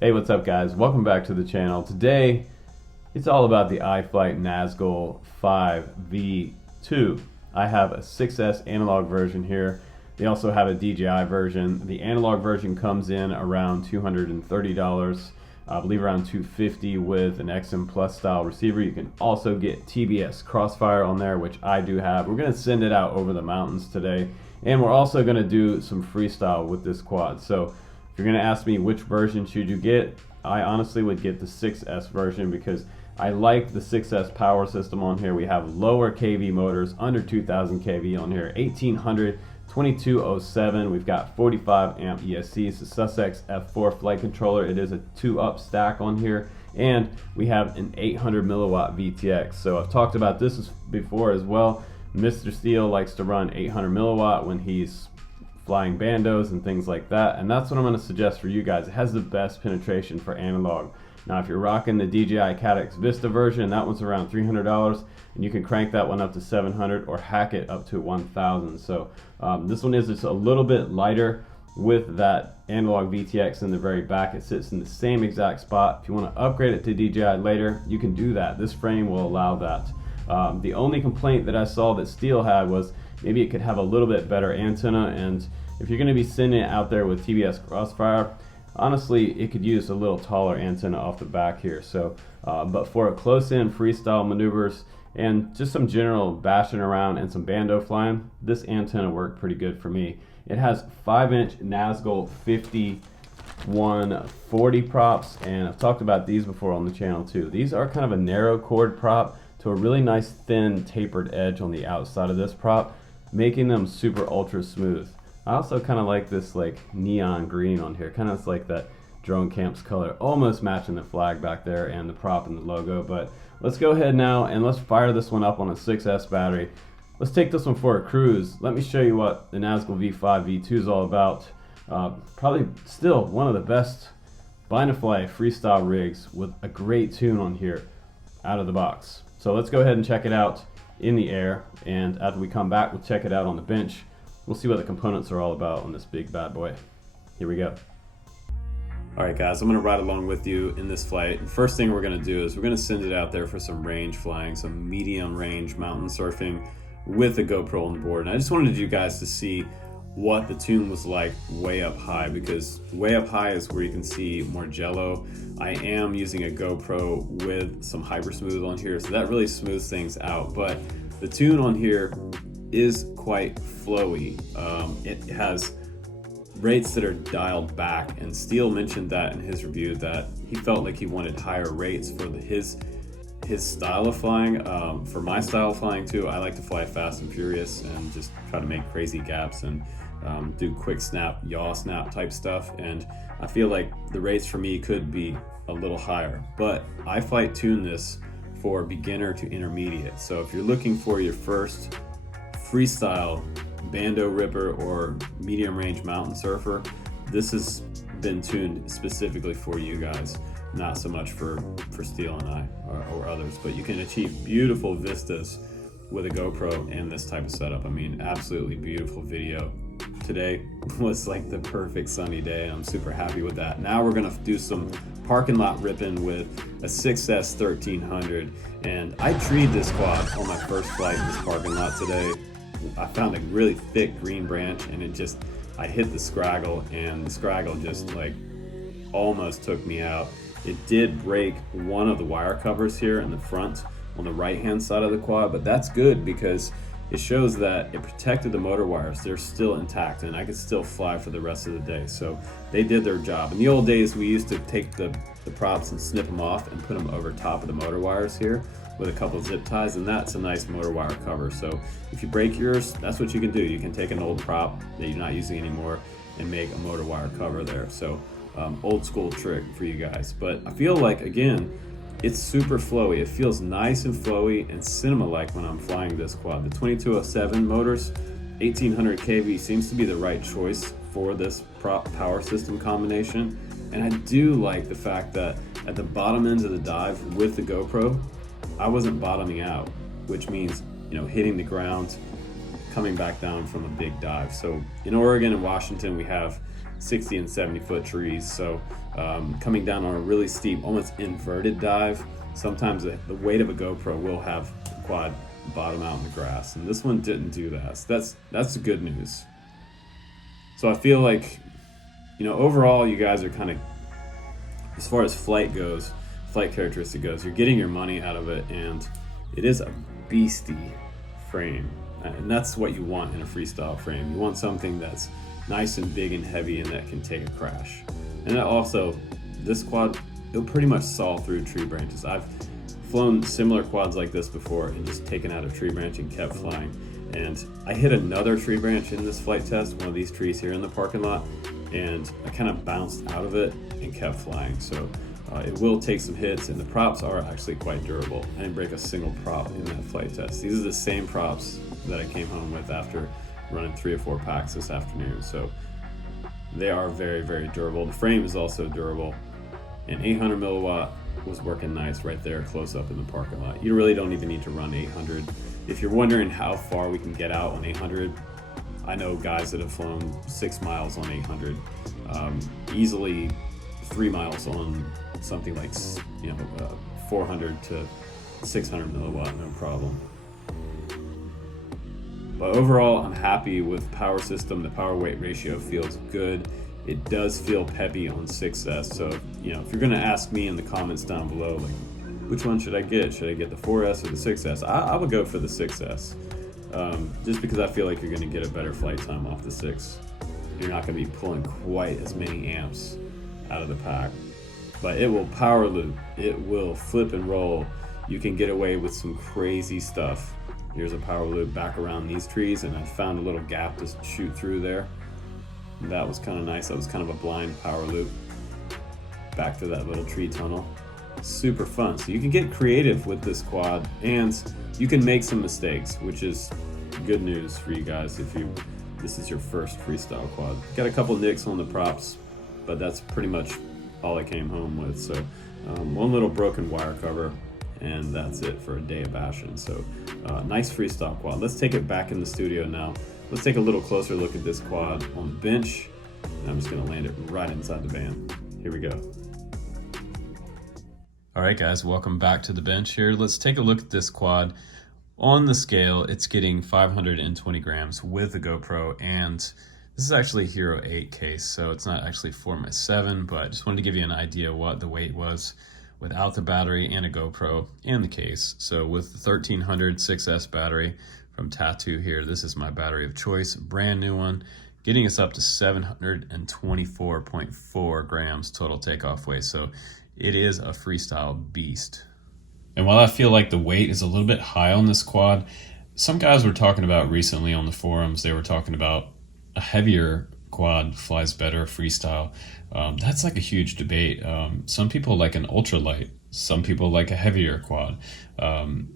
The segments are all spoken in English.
Hey, what's up guys? Welcome back to the channel. Today, it's all about the iFlight Nazgul5 V2. I have a 6S analog version here. They also have a DJI version. The analog version comes in around $230, I believe around $250 with an XM Plus style receiver. You can also get TBS Crossfire on there, which I do have. We're gonna send it out over the mountains today. And we're also gonna do some freestyle with this quad. So if you're gonna ask me which version should you get, I honestly would get the 6S version because I like the 6S power system on here. We have lower kV motors, under 2000 kV on here, 1800, 2207. We've got 45 amp ESC. It's a Sussex F4 flight controller. It is a 2-up stack on here. And we have an 800 milliwatt VTX. So I've talked about this before as well. Mr. Steele likes to run 800 milliwatt when he's flying bandos and things like that, and that's what I'm going to suggest for you guys. It has the best penetration for analog. Now if you're rocking the DJI Cadex Vista version, that one's around $300, and you can crank that one up to 700 or hack it up to 1000. So this one is just a little bit lighter with that analog VTX in the very back. It sits in the same exact spot. If you want to upgrade it to DJI later, you can do that. This frame will allow that. The only complaint that I saw that Steele had was maybe it could have a little bit better antenna, and if you're going to be sending it out there with TBS Crossfire, honestly it could use a little taller antenna off the back here. So but for close-in freestyle maneuvers and just some general bashing around and some bando flying, this antenna worked pretty good for me. It has 5-inch Nazgul 140 props, and I've talked about these before on the channel too. These are kind of a narrow chord prop to a really nice thin tapered edge on the outside of this prop, making them super ultra smooth. I also kind of like this like neon green on here, kind of like that drone camp's color, almost matching the flag back there and the prop and the logo. But let's go ahead now and let's fire this one up on a 6S battery. Let's take this one for a cruise. Let me show you what the Nazgul5 V2 is all about. Probably still one of the best bind-to-fly freestyle rigs with a great tune on here out of the box. So let's go ahead and check it out in the air, and after we come back we'll check it out on the bench. We'll see what the components are all about on this big bad boy. Here we go. Alright guys, I'm going to ride along with you in this flight. The first thing we're going to do is we're going to send it out there for some range flying, some medium range mountain surfing with a GoPro on board. And I just wanted you guys to see what the tune was like way up high, because way up high is where you can see more jello. I am using a GoPro with some hyper smooth on here, so that really smooths things out. But the tune on here is quite flowy. It has rates that are dialed back, and Steele mentioned that in his review that he felt like he wanted higher rates for his style of flying. For my style of flying too, I like to fly fast and furious and just try to make crazy gaps and do quick snap, yaw snap type stuff, and I feel like the rates for me could be a little higher. But iFlight tuned this for beginner to intermediate, so if you're looking for your first freestyle bando ripper or medium range mountain surfer, this has been tuned specifically for you guys, not so much for Steele and I or others. But you can achieve beautiful vistas with a GoPro and this type of setup. I mean, absolutely beautiful video. Today was like the perfect sunny day, and I'm super happy with that. Now we're gonna do some parking lot ripping with a 6S 1300, and I treed this quad on my first flight in this parking lot today. I found a really thick green branch, and I hit the scraggle, and the scraggle just like almost took me out. It did break one of the wire covers here in the front on the right hand side of the quad, but that's good because it shows that it protected the motor wires. They're still intact, and I could still fly for the rest of the day. So they did their job. In the old days, we used to take the props and snip them off and put them over top of the motor wires here with a couple zip ties, and that's a nice motor wire cover. So if you break yours, that's what you can do. You can take an old prop that you're not using anymore and make a motor wire cover there. So old school trick for you guys. But I feel like, again, it's super flowy. It feels nice and flowy and cinema-like when I'm flying this quad. The 2207 motors, 1800 kV seems to be the right choice for this prop power system combination. And I do like the fact that at the bottom ends of the dive with the GoPro, I wasn't bottoming out, which means, hitting the ground, coming back down from a big dive. So in Oregon and Washington, we have 60 and 70 foot trees. So coming down on a really steep, almost inverted dive, sometimes the weight of a GoPro will have the quad bottom out in the grass, and this one didn't do that. So that's the good news. So I feel like, you know, overall you guys are kind of, as far as flight goes, flight characteristic goes, you're getting your money out of it, and it is a beastie frame, and that's what you want in a freestyle frame. You want something that's nice and big and heavy and that can take a crash. And that also, this quad, it'll pretty much saw through tree branches. I've flown similar quads like this before and just taken out a tree branch and kept flying. And I hit another tree branch in this flight test, one of these trees here in the parking lot, and I kind of bounced out of it and kept flying. So it will take some hits, and the props are actually quite durable. I didn't break a single prop in that flight test. These are the same props that I came home with after running 3 or 4 packs this afternoon. So they are very, very durable. The frame is also durable, and 800 milliwatt was working nice right there close up in the parking lot. You really don't even need to run 800. If you're wondering how far we can get out on 800, I know guys that have flown 6 miles on 800, easily 3 miles on something like 400 to 600 milliwatt, no problem. But overall, I'm happy with power system. The power weight ratio feels good. It does feel peppy on 6S. So, you know, if you're gonna ask me in the comments down below, like, which one should I get? Should I get the 4S or the 6S? I would go for the 6S, just because I feel like you're gonna get a better flight time off the 6. You're not gonna be pulling quite as many amps out of the pack, but it will power loop. It will flip and roll. You can get away with some crazy stuff. Here's a power loop back around these trees, and I found a little gap to shoot through there. That was kind of nice. That was kind of a blind power loop back to that little tree tunnel. Super fun. So you can get creative with this quad, and you can make some mistakes, which is good news for you guys if this is your first freestyle quad. Got a couple nicks on the props, but that's pretty much all I came home with. So one little broken wire cover, and that's it for a day of bashing. So nice freestyle quad. Let's take it back in the studio now. Let's take a little closer look at this quad on the bench, and I'm just gonna land it right inside the van. Here we go. All right guys, welcome back to the bench here. Let's take a look at this quad. On the scale, it's getting 520 grams with the GoPro, and this is actually a Hero 8 case, so it's not actually 4x7, but I just wanted to give you an idea what the weight was without the battery and a GoPro and the case. So with the 1300 6S battery from Tattoo here, this is my battery of choice, brand new one, getting us up to 724.4 grams total takeoff weight. So it is a freestyle beast. And while I feel like the weight is a little bit high on this quad, some guys were talking about recently on the forums, they were talking about a heavier quad flies better freestyle. That's like a huge debate. Some people like an ultralight, some people like a heavier quad.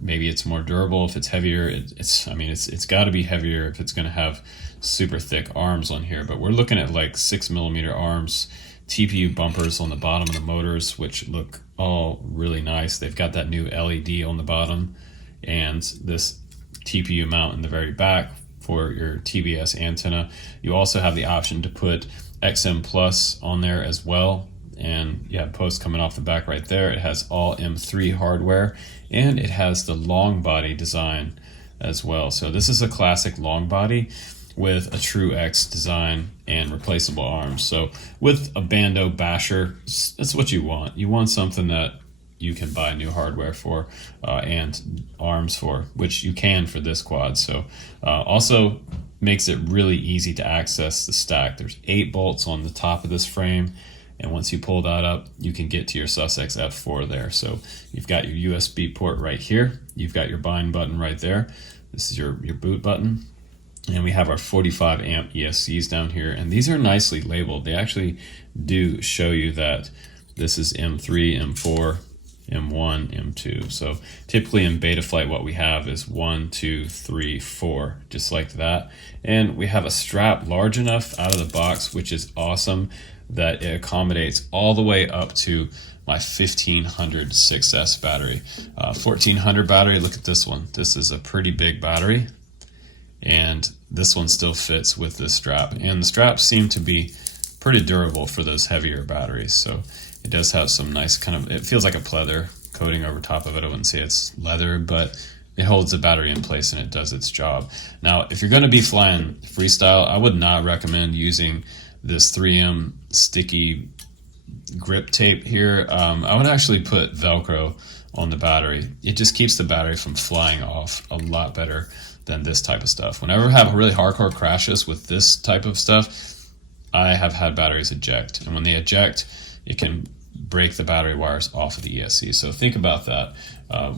Maybe it's more durable if it's heavier. It's got to be heavier if it's going to have super thick arms on here, but we're looking at like 6mm arms, TPU bumpers on the bottom of the motors, which look all really nice. They've got that new LED on the bottom, and this TPU mount in the very back for your TBS antenna. You also have the option to put XM Plus on there as well, and you have post coming off the back right there. It has all M3 hardware, and it has the long body design as well. So this is a classic long body with a true X design and replaceable arms. So with a Bando basher, that's what you want. You want something that you can buy new hardware for and arms for, which you can for this quad. So also makes it really easy to access the stack. There's 8 bolts on the top of this frame, and once you pull that up, you can get to your Sussex F4 there. So you've got your USB port right here. You've got your bind button right there. This is your boot button. And we have our 45 amp ESCs down here, and these are nicely labeled. They actually do show you that this is M3, M4, M1, M2. So typically in Betaflight, what we have is 1, 2, 3, 4, just like that. And we have a strap large enough out of the box, which is awesome, that it accommodates all the way up to my 1500 6S battery. 1400 battery, look at this one. This is a pretty big battery, and this one still fits with this strap. And the straps seem to be pretty durable for those heavier batteries. So it does have some nice kind of, it feels like a pleather coating over top of it. I wouldn't say it's leather, but it holds the battery in place and it does its job. Now, if you're going to be flying freestyle, I would not recommend using this 3M sticky grip tape here. I would actually put Velcro on the battery. It just keeps the battery from flying off a lot better than this type of stuff. Whenever I have really hardcore crashes with this type of stuff, I have had batteries eject, and when they eject, it can break the battery wires off of the ESC. So think about that.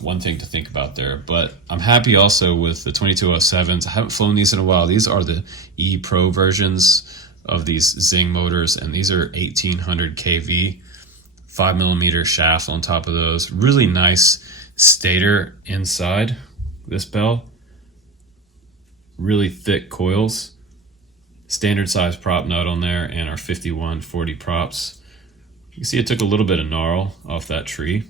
One thing to think about there. But I'm happy also with the 2207s. I haven't flown these in a while. These are the E Pro versions of these Zing motors, and these are 1800 kV, 5mm shaft on top of those. Really nice stator inside this bell. Really thick coils. Standard size prop nut on there, and our 5140 props. You can see it took a little bit of gnarl off that tree,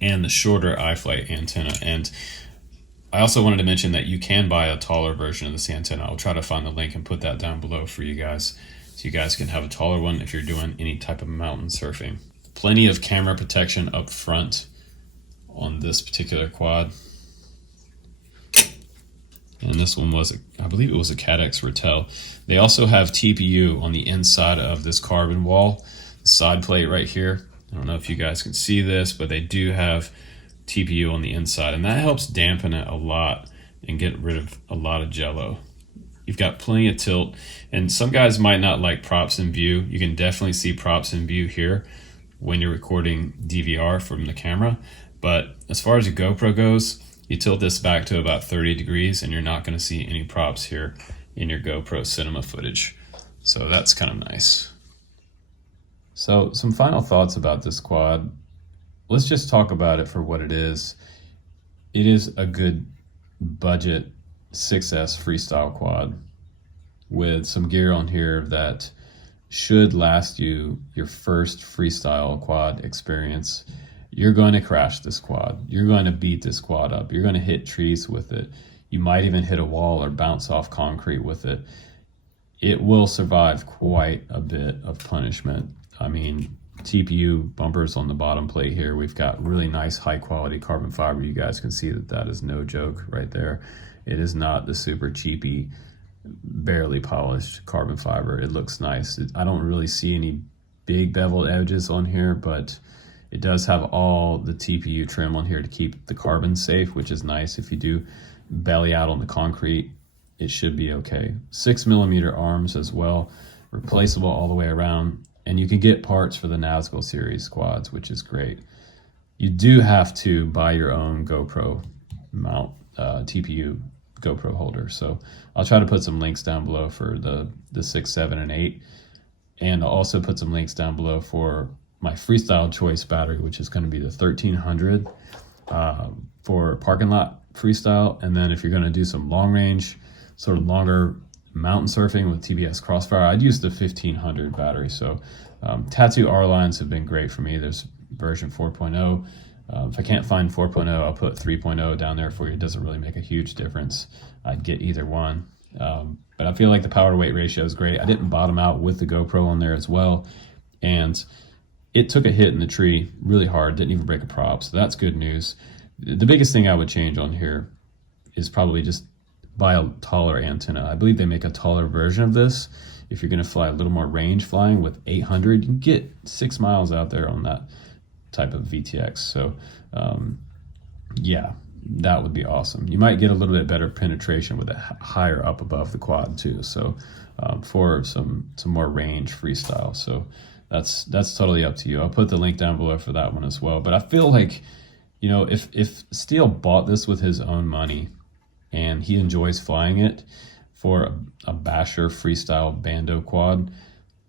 and the shorter iFlight antenna. And I also wanted to mention that you can buy a taller version of this antenna. I'll try to find the link and put that down below for you guys, so you guys can have a taller one if you're doing any type of mountain surfing. Plenty of camera protection up front on this particular quad. And this one was, I believe it was a Cadex Ratel. They also have TPU on the inside of this carbon wall, the side plate right here. I don't know if you guys can see this, but they do have TPU on the inside, and that helps dampen it a lot and get rid of a lot of jello. You've got plenty of tilt, and some guys might not like props in view. You can definitely see props in view here when you're recording DVR from the camera, but as far as your GoPro goes, you tilt this back to about 30 degrees and you're not going to see any props here in your GoPro cinema footage. So that's kind of nice. So some final thoughts about this quad. Let's just talk about it for what it is. It is a good budget 6S freestyle quad with some gear on here that should last you your first freestyle quad experience. You're going to crash this quad. You're going to beat this quad up. You're going to hit trees with it. You might even hit a wall or bounce off concrete with it. It will survive quite a bit of punishment. I mean, TPU bumpers on the bottom plate here. We've got really nice high quality carbon fiber. You guys can see that that is no joke right there. It is not the super cheapy, barely polished carbon fiber. It looks nice. I don't really see any big beveled edges on here, but it does have all the TPU trim on here to keep the carbon safe, which is nice. If you do belly out on the concrete, it should be okay. 6mm arms as well, replaceable all the way around. And you can get parts for the Nazgul series quads, which is great. You do have to buy your own GoPro mount, TPU GoPro holder. So I'll try to put some links down below for the 6, 7, and 8. And I'll also put some links down below for my freestyle choice battery, which is going to be the 1300 for parking lot freestyle. And then if you're going to do some long range, sort of longer mountain surfing with TBS Crossfire, I'd use the 1500 battery. So Tattoo R lines have been great for me. There's version 4.0. If I can't find 4.0, I'll put 3.0 down there for you. It doesn't really make a huge difference. I'd get either one. But I feel like the power to weight ratio is great. I didn't bottom out with the GoPro on there as well. And it took a hit in the tree really hard, didn't even break a prop. So that's good news. The biggest thing I would change on here is probably just buy a taller antenna. I believe they make a taller version of this. If you're going to fly a little more range flying with 800, you can get 6 miles out there on that type of VTX. So yeah, that would be awesome. You might get a little bit better penetration with it higher up above the quad too. So for some more range freestyle. So that's totally up to you. I'll put the link down below for that one as well. But I feel like, you know, if Steele bought this with his own money and he enjoys flying it for a basher freestyle bando quad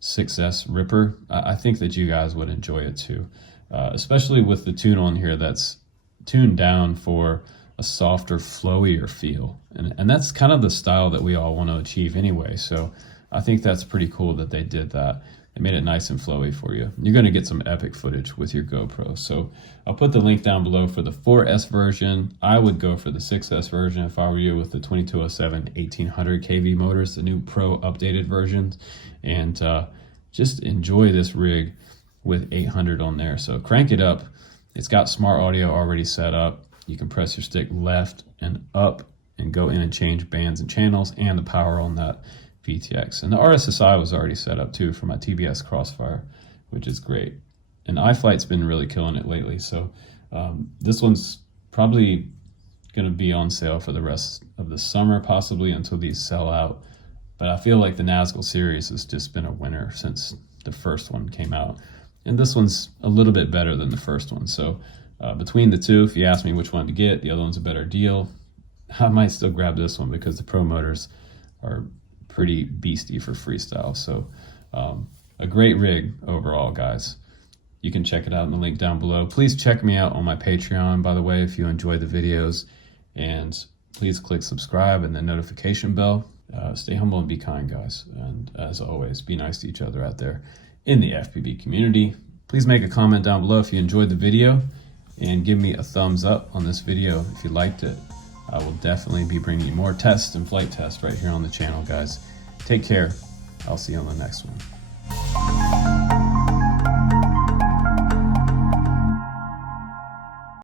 6S Ripper, I think that you guys would enjoy it too. Especially with the tune on here that's tuned down for a softer, flowier feel. And that's kind of the style that we all want to achieve anyway. So I think that's pretty cool that they did that. They made it nice and flowy for you. You're going to get some epic footage with your GoPro. So I'll put the link down below for the 4S version. I would go for the 6S version if I were you, with the 2207 1800 kV motors, the new Pro updated versions. And just enjoy this rig with 800 on there. So crank it up. It's got smart audio already set up. You can press your stick left and up and go in and change bands and channels and the power on that VTX. And the RSSI was already set up too for my TBS Crossfire, which is great. And iFlight's been really killing it lately. So this one's probably going to be on sale for the rest of the summer, possibly until these sell out. But I feel like the Nazgul series has just been a winner since the first one came out. And this one's a little bit better than the first one. So between the two, if you ask me which one to get, the other one's a better deal. I might still grab this one because the Pro motors are pretty beastie for freestyle. So a great rig overall, guys. You can check it out in the link down below. Please check me out on my Patreon, by the way, if you enjoy the videos. And please click subscribe and the notification bell. Stay humble and be kind, guys. And as always, be nice to each other out there in the FPV community. Please make a comment down below if you enjoyed the video and give me a thumbs up on this video if you liked it. I will definitely be bringing you more tests and flight tests right here on the channel, guys. Take care. I'll see you on the next one.